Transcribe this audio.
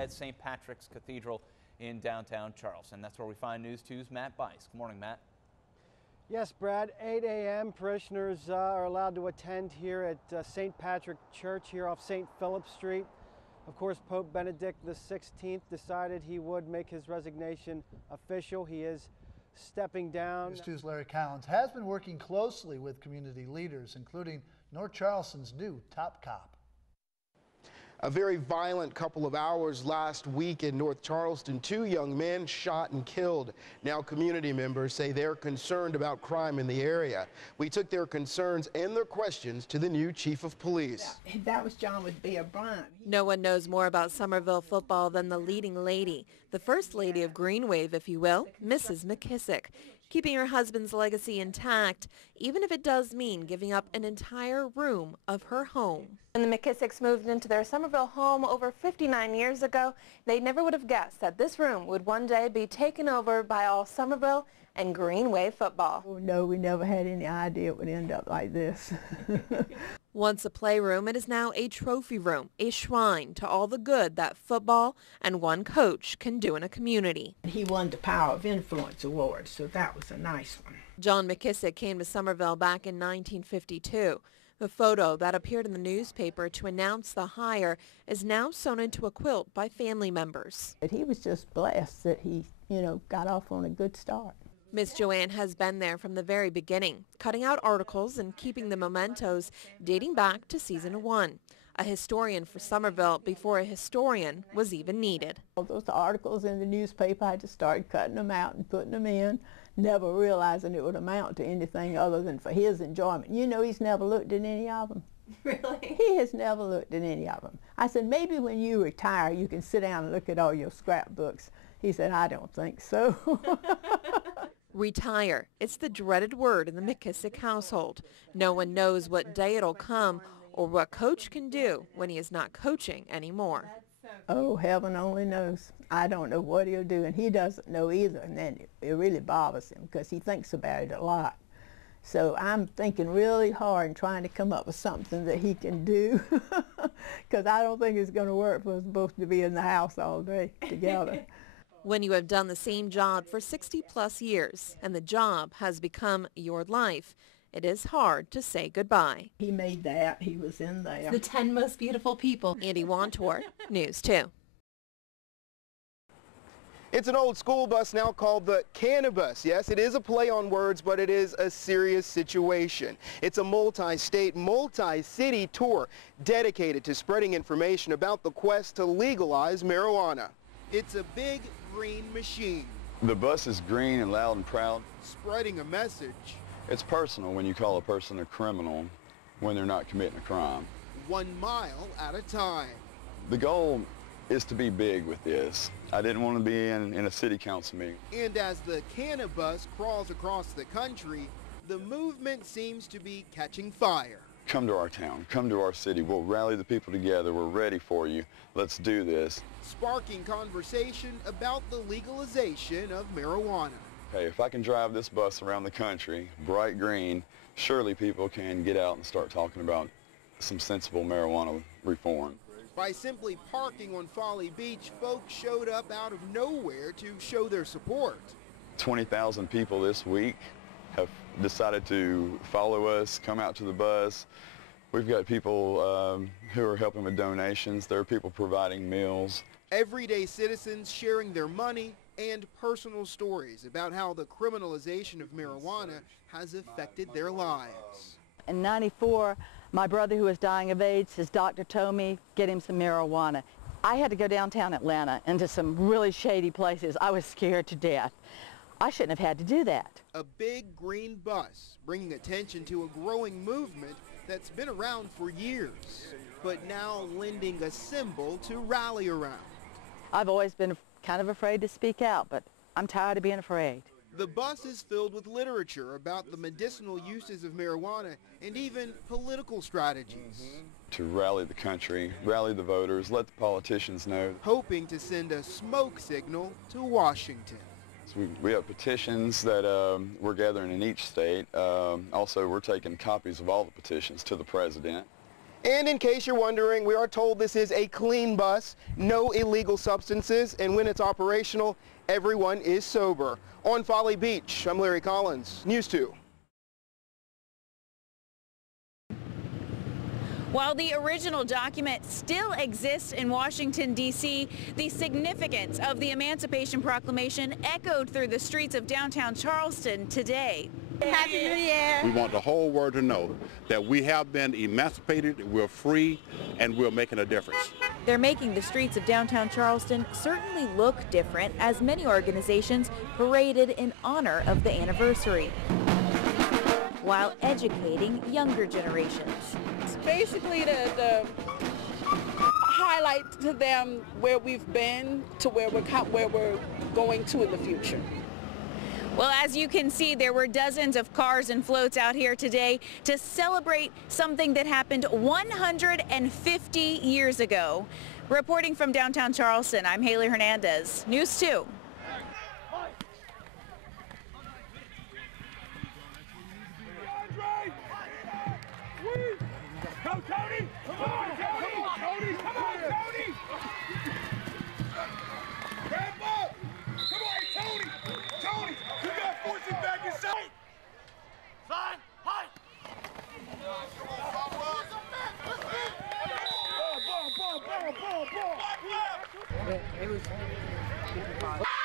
at St. Patrick's Cathedral in downtown Charleston. That's where we find News 2's Matt Bice. Good morning, Matt. Yes, Brad, 8 a.m. parishioners are allowed to attend here at St. Patrick Church here off St. Philip Street. Of course, Pope Benedict XVI decided he would make his resignation official. He is stepping down. News 2's Larry Collins has been working closely with community leaders, including North Charleston's new top cop. A very violent couple of hours last week in North Charleston. 2 young men shot and killed. Now community members say they're concerned about crime in the area. We took their concerns and their questions to the new chief of police. That was John with Bear Bryant. No one knows more about Somerville football than the leading lady, the first lady of Green Wave, if you will, Mrs. McKissick. Keeping her husband's legacy intact, even if it does mean giving up an entire room of her home. When the McKissicks moved into their Somerville home over 59 years ago, they never would have guessed that this room would one day be taken over by all Somerville and Green Wave football. Oh, no, we never had any idea it would end up like this. Once a playroom, it is now a trophy room, a shrine to all the good that football and one coach can do in a community. He won the Power of Influence Award, so that was a nice one. John McKissick came to Somerville back in 1952. The photo that appeared in the newspaper to announce the hire is now sewn into a quilt by family members. But he was just blessed that he, got off on a good start. Miss Joanne has been there from the very beginning, cutting out articles and keeping the mementos dating back to season 1. A historian for Somerville before a historian was even needed. All those articles in the newspaper, I just started cutting them out and putting them in, never realizing it would amount to anything other than for his enjoyment. He's never looked at any of them. Really? He has never looked at any of them. I said, maybe when you retire, you can sit down and look at all your scrapbooks. He said, I don't think so. Retire. It's the dreaded word in the McKissick household. No one knows what day it'll come or what coach can do when he is not coaching anymore. Oh, heaven only knows. I don't know what he'll do, and he doesn't know either, and then it really bothers him because he thinks about it a lot. So I'm thinking really hard and trying to come up with something that he can do because I don't think it's going to work for us both to be in the house all day together. When you have done the same job for 60-plus years and the job has become your life, it is hard to say goodbye. He made that. He was in there. The 10 most beautiful people. Andy Wantor, News 2. It's an old school bus now called the Cannabis. Yes, it is a play on words, but it is a serious situation. It's a multi-state, multi-city tour dedicated to spreading information about the quest to legalize marijuana. It's a big green machine. The bus is green and loud and proud. Spreading a message. It's personal when you call a person a criminal when they're not committing a crime. 1 mile at a time. The goal is to be big with this. I didn't want to be in a city council meeting. And as the Cannabis crawls across the country, the movement seems to be catching fire. Come to our town, come to our city. We'll rally the people together. We're ready for you. Let's do this. Sparking conversation about the legalization of marijuana. Hey, if I can drive this bus around the country, bright green, surely people can get out and start talking about some sensible marijuana reform. By simply parking on Folly Beach, folks showed up out of nowhere to show their support. 20,000 people this week have decided to follow us, come out to the bus. We've got people who are helping with donations. There are people providing meals. Everyday citizens sharing their money and personal stories about how the criminalization of marijuana has affected their lives. In '94, my brother who was dying of AIDS, his doctor told me, get him some marijuana. I had to go downtown Atlanta into some really shady places. I was scared to death. I shouldn't have had to do that. A big green bus bringing attention to a growing movement that's been around for years, but now lending a symbol to rally around. I've always been kind of afraid to speak out, but I'm tired of being afraid. The bus is filled with literature about the medicinal uses of marijuana and even political strategies. To rally the country, rally the voters, let the politicians know. Hoping to send a smoke signal to Washington. So we have petitions that we're gathering in each state. Also, we're taking copies of all the petitions to the president. And in case you're wondering, we are told this is a clean bus, no illegal substances, and when it's operational, everyone is sober. On Folly Beach, I'm Larry Collins, News 2. While the original document still exists in Washington, D.C., the significance of the Emancipation Proclamation echoed through the streets of downtown Charleston today. Happy New Year! We want the whole world to know that we have been emancipated, we're free, and we're making a difference. They're making the streets of downtown Charleston certainly look different as many organizations paraded in honor of the anniversary, while educating younger generations. Basically to highlight to them where we've been to where we're going to in the future. Well, as you can see, there were dozens of cars and floats out here today to celebrate something that happened 150 years ago. Reporting from downtown Charleston, I'm Haley Hernandez, News 2. Go, Tony! Come on, Tony! Tony, come on, Tony! Grab up! Come on, Tony! Tony, you got forces back inside! Fine, hi! Ball!